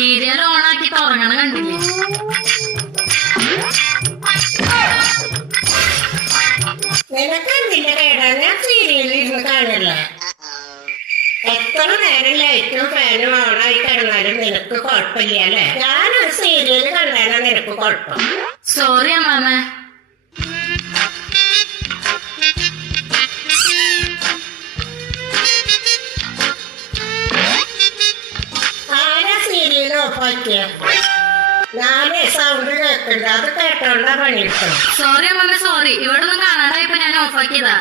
Serial ഓണാക്കിട്ട് ഉറങ്ങണ കണ്ടില്ലേ? നിനക്ക് എന്തിന്റെ കേടാ? ഞാൻ സീരിയലിൽ ഇരുന്ന് കാണില്ല. എത്ര നേരം ലൈറ്റും ഫാനും ഓണായി കിടന്നാലും നിനക്ക് കുഴപ്പമില്ല അല്ലേ? ഞാനൊരു സീരിയൽ കണ്ടാലാണ് നിനക്ക് കുഴപ്പം. സോറി അമ്മാമ്മ. ആരാ സീരിയൽ ഓഫാക്കിയ? ഞാനേ സൗണ്ട് കേൾക്കണ്ട, അത് കേട്ടോണ്ടാ പണിയെടുക്കണം. സോറി അമ്മാമ്മ, സോറി. ഇവിടെ ഒന്നും കാണാണ്ടായപ്പോ ഞാൻ ഓഫാക്കിയതാ.